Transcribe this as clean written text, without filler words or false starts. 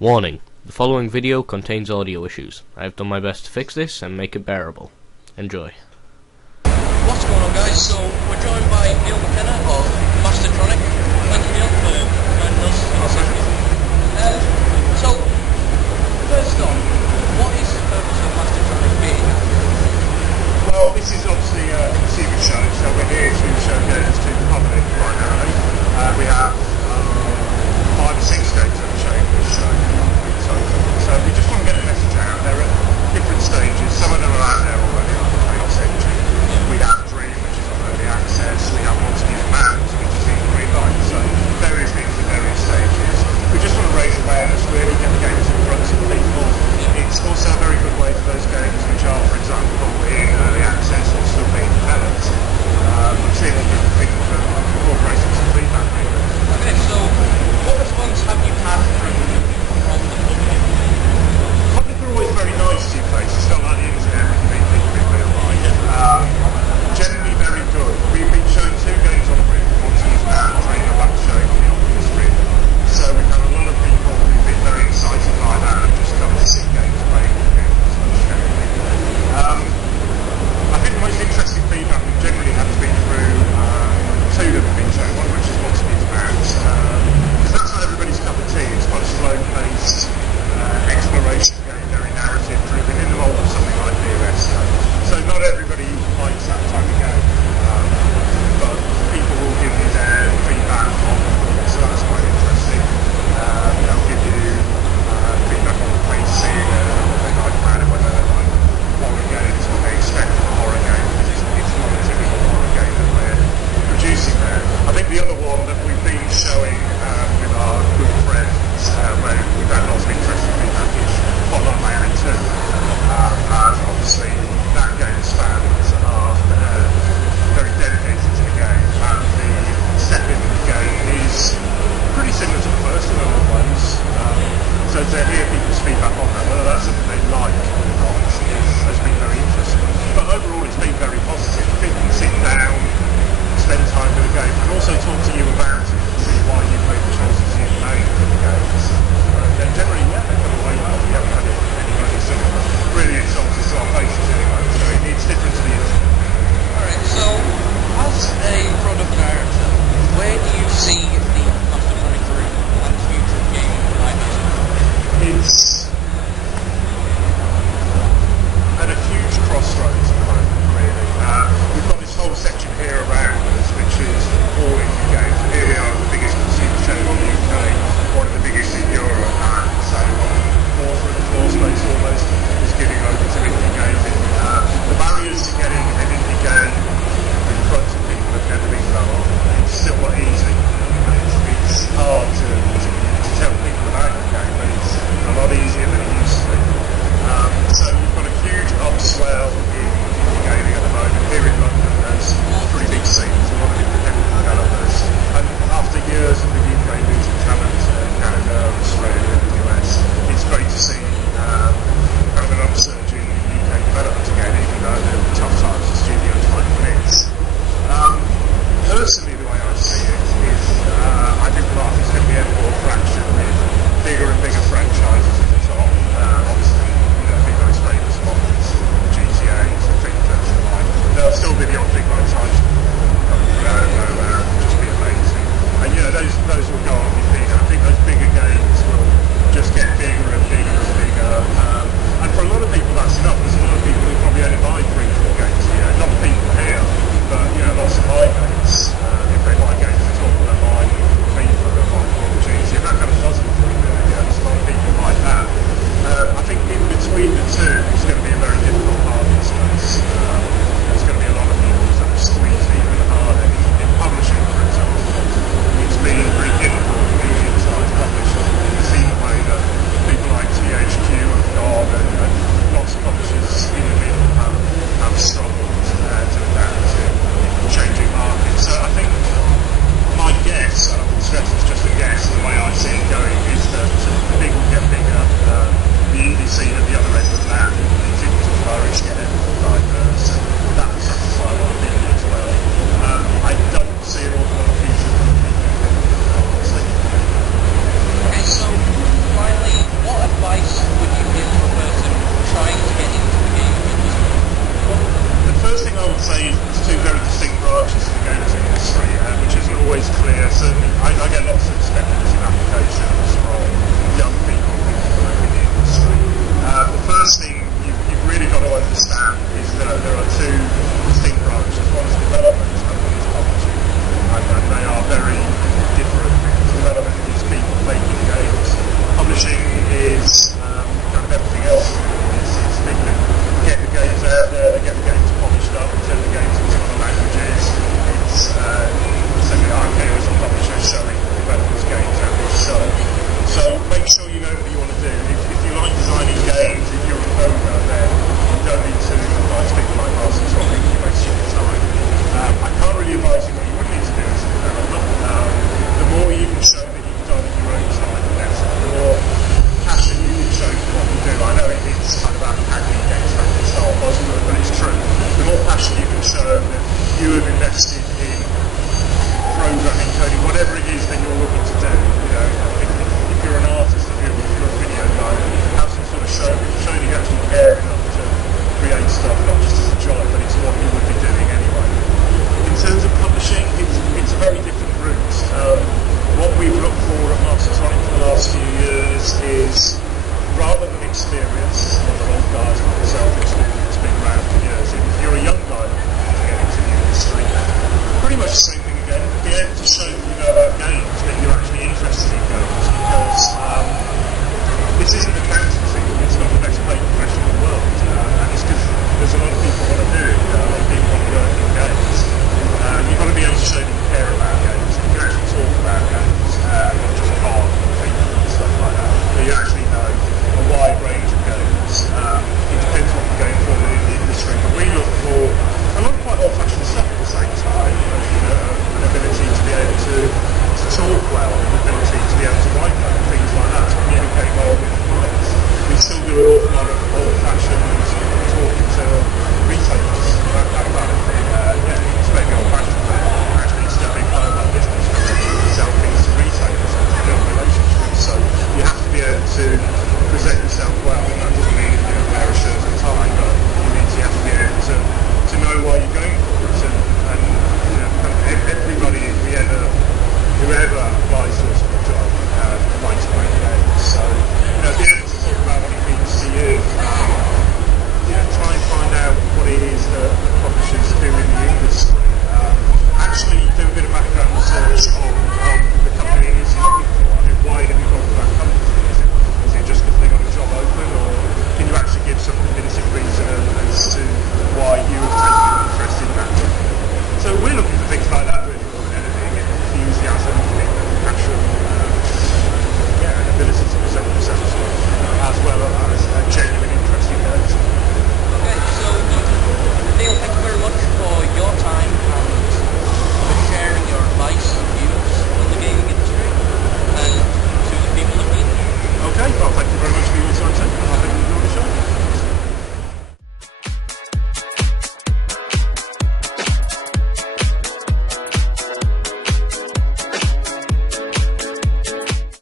Warning, the following video contains audio issues. I have done my best to fix this and make it bearable. Enjoy. What's going on, guys? So we're joined by McKenna of Mastertronic. Thank you, Neil, for joining us in this interview. So, first on, what is the purpose of Mastertronic being? Well, this is obviously a consumer show, so we're here to showcase to the public primarily. We have 5 or 6 days of showing this show. So we just want to get a message out. They're at different stages. Some of them are out there already, like the Chaos Entry. We have Dream, which is on early access. We have Monsters Maps, which is in green light. So various things at various stages. We just want to raise awareness, really get the games in front of people. It's also a very good way for those games which are, for example, in early access or still being developed. We've seen a different people that are incorporating some feedback here. Okay, so what response have you had from the public? Public are always very nice to you places. It's not like the internet when you meet people in real life. Generally very good. We've been showing 2 games on the grid, Monsters Maps, and we're back showing the Oculus grid. So we've had a lot of people who've been very excited by that and just come to see games playing with games. I think the most interesting feedback we've generally had has been through 2 that we've been shown, one of which is Monsters Maps. Because that's not everybody's cup of tea. It's quite a slow-paced exploration game, very narrative driven in the mold of something like POS. So not everybody likes that type of game, but people will give you their feedback on it, so that's quite interesting. They'll give you feedback on the pacing, what they like about it, whether they like horror games, what they expect from a horror game, because it's not a typical horror game that we're producing there. I think the other one that we've been showing with our good friends, where we've had lots of interesting feedback, is Hotline Miami 2. And obviously that game's fans are very dedicated to the game, and the second game is pretty similar to the first in a lot of ways. So to hear people's feedback on that, whether that's something they like or not, has been very interesting. But overall it's been very positive. People can sit down, spend time with the game, and also talk to you about it and see why you made the choices you made for the games. And generally, yeah, they come away well. We haven't had anybody sort of really insulted to our faces anyway, so it's different to the internet. Alright, so as a product director, where do you see the Mastertronic group and the future of gaming like this? It's at a huge crossroads at the moment, really. We've got this whole section here around us, which is all indie games. Here we are, the biggest consumer channel in the UK, one of the biggest in Europe. offers is, rather than experience, like old guys like myself, experience been around for years. If you're a young guy looking to get into the industry, pretty much the same thing again. Be able to show that you know about games, that you're actually interested in games, because this isn't accountancy. It's not the best paid profession in the world, and it's because there's a lot of people want to do it. A lot of people want to work in games. You've got to be able to show that you care about games. You can actually talk about games, not just cards and paper and stuff like that. But you actually know a wide range of games. It depends what you're going for in the industry. But we look for a lot of quite old-fashioned stuff at the same time. An ability to be able to talk well, an ability to be able to write well, things like that, to communicate well with clients. We still do an awful lot of old-fashioned talking to retailers about it. It's maybe old-fashioned, but actually it's still a big part of our business. We sell things to retailers and to build relationships. So you have to be able to